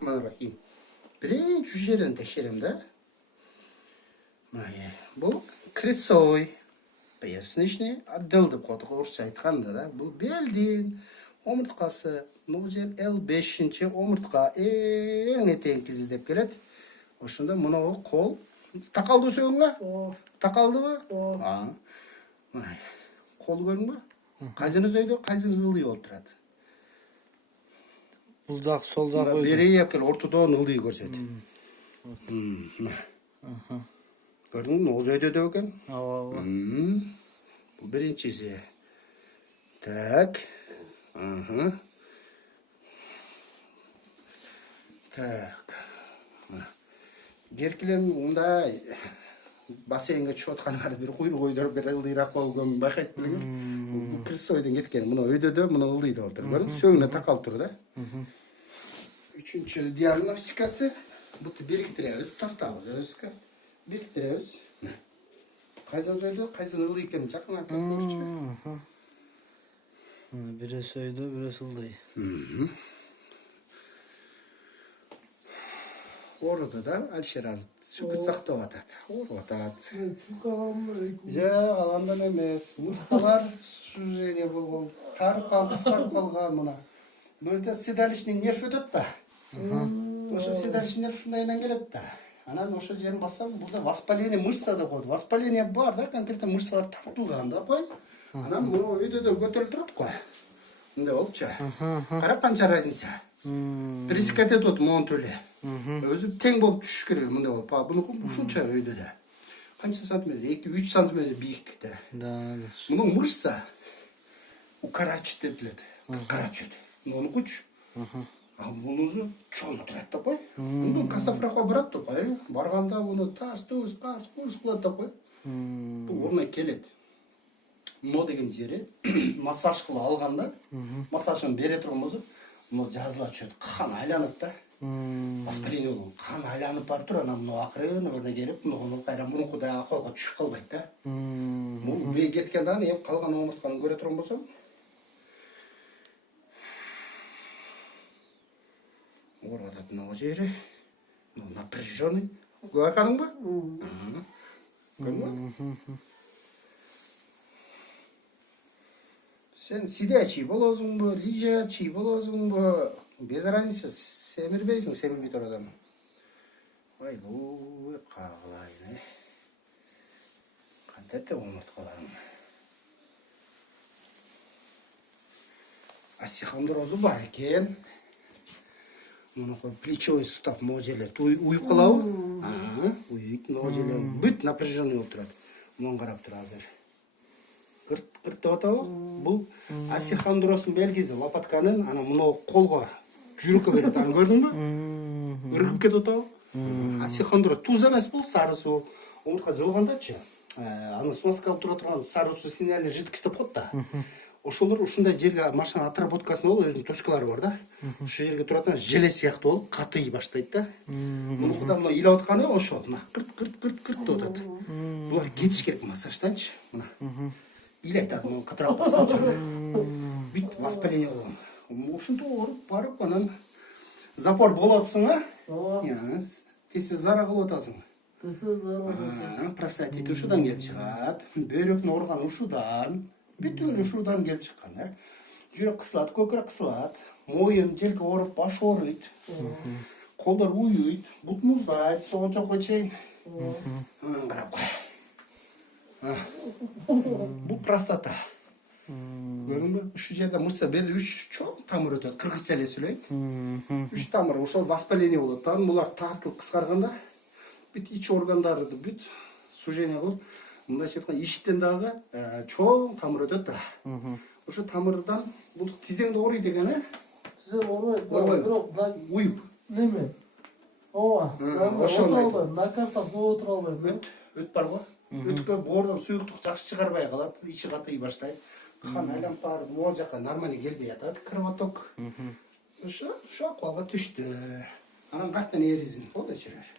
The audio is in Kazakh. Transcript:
Bismillahirrahmanirrahim. Birinci жерден текшерем да. Бұл крысой. Поясничный отдел деп қойдық орысша айтқанда да. Бұл белден омыртқасы. Бұл жер L5-ші омыртқа ең етең кезі деп келеді. Ошында мұнағы қол. Тақалды сөңға? Тақалды ба? Қол көрің ба? Қайсыңыз өйді, қайсыңыз ылдый болып тұрады. Бұл жақ, сол жақ өйді. Берей әпкел ортодон ылдый көрсет. Көрдің бі, оз өйді өкен? Бұл біріншісі. Так. Так. Геркелен ондай бассейнге түсіп отқанға бір құйрық ойдырып бір ылдырақ болған байқайды біліңіз. Бұл кіріс ойдан кеткен. Мұны өйдеді, мұны ылдыйды отыр. Көрдің? Сөңіне тақалып тұр да. Üçüncü diagnostikası. Bu biriktiriyoruz. Tartağız özgü. Biriktiriyoruz. Kaysan söyledi, kaysan ıldı iken çakın arkadaşlar görüşçü. Biri söyledi, biri ıldı. Orada da Alişer Azı sükut sakta vatat. Vatat. Ja, alandan emez. Mırsalar sürüne bulgun. Tarıp kalған mına. Böyle седалищный нерв өтөт да. Ошо седалищный нерв шундайдан келет да. Анан ошо жерин бассам, burada воспаление мышца деп коет. Воспаление бар да, конкретно мышцалар тартылган да кой. Анан муну өйдөдө көтөрүлүп турат кой. Мындай болчу. Кара канча разница. Пресекать этот монун төлө. Өзү тең болуп түшүш керек мындай болуп. Бунуку ушунча өйдөдө. Канча сантиметр? 2-3 сантиметр бийиктикте. Да. Мунун мышца укорачивать этилет. Кыскарачат. Onu kuç. Bunuzu çoğulu тұрады да қой. Бұны кастапраққа барады да қой. Барғанда бұны тас, тұз, қас, құз қылады да қой. Бұл орнына келеді. Мұны деген жері массаж қылы алғанда, массажын бере тұрғымызы, мұны жазыла түседі. Қан айланып да. Воспаление болу. Қан айланып бар тұр, ана мұны ақырын өріне келіп, мұны қайран мұны құдай ақылға түшіп қалмайды да. Бұл бей кеткендан еп қалған омыртқаны көре тұрған болсам, орғататын ау жері, напряженный. Көрдің ба? Көрдің ба? Сен сидячий болозың ба, лежачий болозың ба, без разницы, семірбейсің, семірбей тұр адам. Ай, бұл қағылайын, қантәтті омыртқаларың. Осихондрозы бар екен. Мұны плечевой сустав мына жерлер уйып қалауы. Уйып, мына жерлер бүт напряженный болып тұрады. Мұны қарап тұр азыр. Қырт деп атауы. Бұл осихондроздың белгісі. Лопатканың ана мұны қолға жүрекке береді. Аны көрдің бе? Үргіп кетіп атауы. Осихондроз туз емес бұл, сары су. Омыртқа жылғанда ше. Аны смазкалып тұрған сары су сигналы жидкость деп қойды да. Ошолар ушундай жерге машина отработкасында болуп өзүнүн точкалары бар да. Ошол жерге турат желе сыяктуу болуп катый баштайт да. Муну куда мына илеп атканы ошол мына кырт деп атат. Булар кетиш керек массажданчы. Мына. Илейт азыр муну катыраак бассамчы. Бүт воспаление болгон. Ушунтип ооруп барып анан запор болуп атсың, тез зара кылып атасың. Простатит ушудан келип чыгат. Бөйрөктүн ооруганы ушудан. Бүтүн ушудан келип чыккан, жүрөк кысылат, көкүрөк кысылат, моюн желке ооруп, баш ооруйт, колдор уюйт, бут муздайт, согончокко чейин. Карап кой. Бул простата. Көрдүңбү? Ушул жерде мышца бери 3 чоң тамыр өтөт, кыргызча эле сүйлөйт. 3 тамыр, ошол воспаление болот. Анан булар тартылып кыскарганда бүт ич органдарды бүт сужение кылып, мындайча айтканда иштен дагы чоң тамыр өтөт да. Ошо тамырдан бул тизеңди ооруйт экен, Тизең оорубайт, бирок уюп. Неме? Ооба. Ошондой. На карта отура албайм. Өт барбы? Өткө боордон суюктук жакшы чыгарбай калат, ичи катый баштайт. Кан айланып барып, могу жака нормально келбей атат, кровоток. Ошо акыбалга түштү. Анан каяктан эризин, болду чырар.